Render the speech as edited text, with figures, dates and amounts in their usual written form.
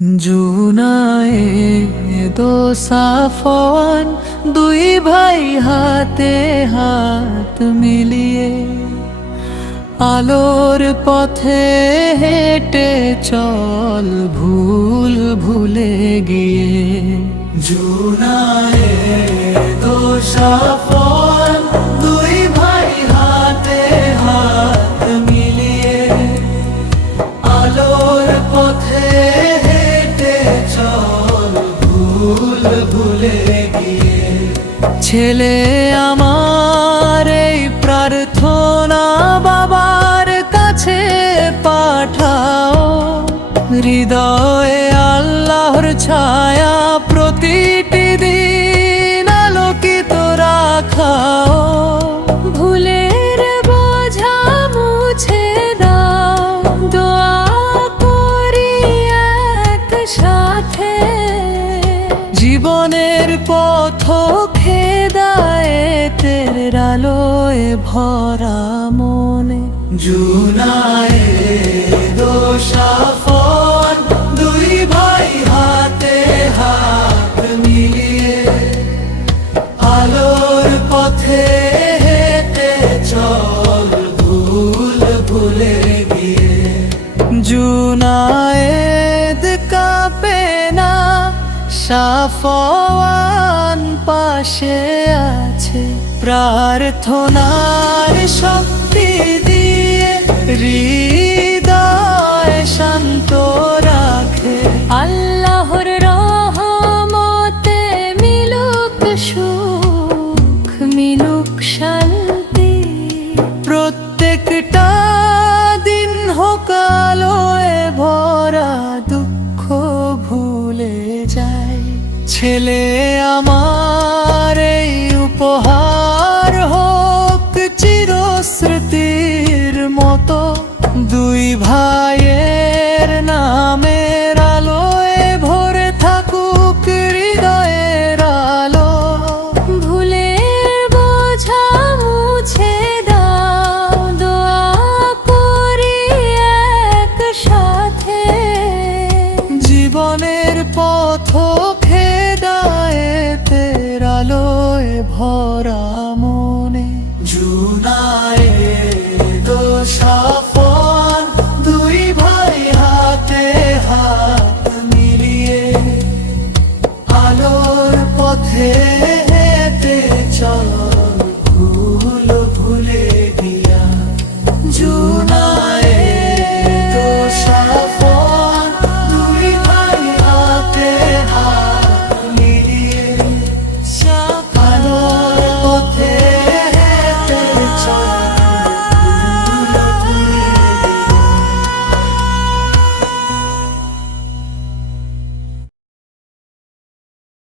জুনায়ে দো সাফওয়ান, দুই ভাই হাতে হাত মিলিয়ে আলোর পথে হেঁটে চল ভুল ভুলে গিয়ে। জুনায়ে দো সাফওয়ান, দুই ভাই হাতে হাত মিলিয়ে আলোর পথে ভুলে গিয়ে। ছেলে আমার এই প্রার্থনা বাবার কাছে পাঠাও, হৃদয়ে আল্লাহর ছায়া প্রতিটি দিন আলোকিত রাখাও। ভুলের বোঝা মুছে দাও, দোয়া করি একসাথে। জীবনের পথ খেদায়েতের আলোয় ভরা মনে। জুনায়ে দো সাফওয়ান, দুই ভাই হাতে হাত মিলিয়ে আলোর পথে হেঁটে চল ভুল ভুলে গিয়ে। জুনায়েদ কাঁপে না, সাফওয়ান পাশে আছে, প্রার্থনার শক্তি দিয়ে হৃদয় শান্ত রাখে। আল্লাহর রহমতে মিলুক সুখ, মিলুক শান্তি, প্রত্যেকটা দিন হোক আলোয় ভরা, দুঃখ ভুলে যায়। ছেলে আমার এই উপহার হোক চিরস্মৃতির মতো, দুই ভাইয়ের নামের আলোয় ভরে থাকুক হৃদয়ের আলো। ভুলের বোঝা মুছে দাও, দোয়া করি একসাথে। জীবনের পথ খেদায়েতের আলোয় ভরা মনে। জুনায়ে দো